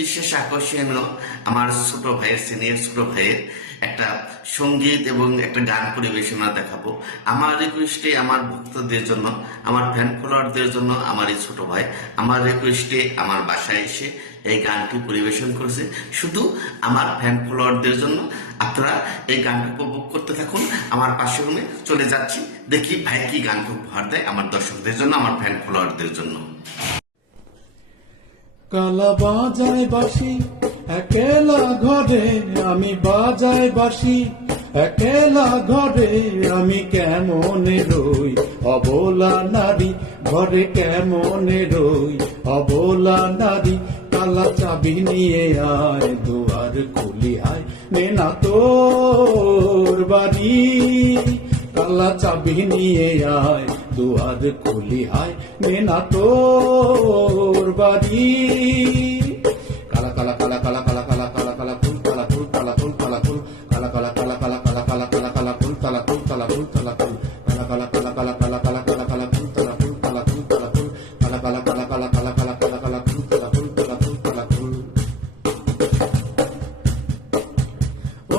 বিশেষ আকর্ষণ হলো আমার ছোট ভাইয়ের সিনিয়র ছোট ভাইয়ের একটা সঙ্গীত এবং একটা গান পরিবেশনা দেখাবো। আমার রিকোয়েস্টে, আমার ভক্তদের জন্য, আমার ফ্যান ফলোয়ারদের জন্য আমার এই ছোট ভাই আমার রিকোয়েস্টে আমার বাসায় এসে এই গানটি পরিবেশন করেছে শুধু আমার ফ্যান ফলোয়ারদের জন্য। আপনারা এই গানটা উপভোগ করতে থাকুন। আমার পাশে রুমে চলে যাচ্ছি, দেখি ভাই কি গান উপহার দেয় আমার দর্শকদের জন্য, আমার ফ্যান ফলোয়ারদের জন্য। কালা বাজায় বাঁশি একেলা ঘরে, আমি বাজায় বাঁশি একেলা ঘরে, আমি কেমনে রই অবলা নারী ঘরে, কেমনে রই অবলা নারী। কালা চাবি নিয়ে আয় দুয়ার খুলি আয়, নে না তোর বাড়ি। কালা চাবি নিয়ে আয় দুয়ার খুলি আয়, নে না তোর বাড়ি। কালা কালা কালা কালা কালা কালা কালা কালা ফুল কালা ফুল কালা ফুল কালা ফুল কালা কালা কালা কালা কালা কালা কালা কালা ফুল কালা ফুল কালা ফুল কালা ফুল কালা কালা কালা কালা কালা কালা কালা কালা ফুল কালা ফুল কালা ফুল কালা ফুল কালা কালা কালা কালা কালা কালা কালা কালা ফুল কালা ফুল কালা ফুল কালা ফুল।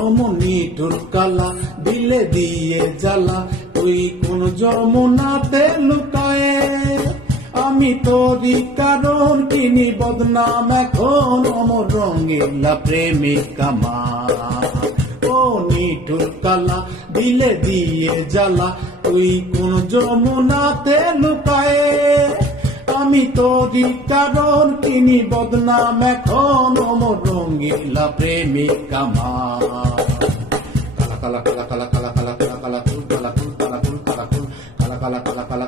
অমনি তোর কালা দিলে দিয়ে জ্বালা, তুই কোন যমুনাতে লুকায়ে। আমি তোরই কারণ কিনি বদনাম এখন, অমর রঙিলা প্রেমিকা মা। ও নিঠুর কালা দিলে দিয়ে জ্বালা, তুই কোন যমুনাতে লুকায়ে। আমি তোরই কারণ কিনি বদনাম এখন, অমর রঙিলা প্রেমিকা মা। কালা কালা কালা কালা কালা কালা কালা কালা ফুল কালা ফুল কালা ফুল কালা ফুল কালা কালা কালা কালা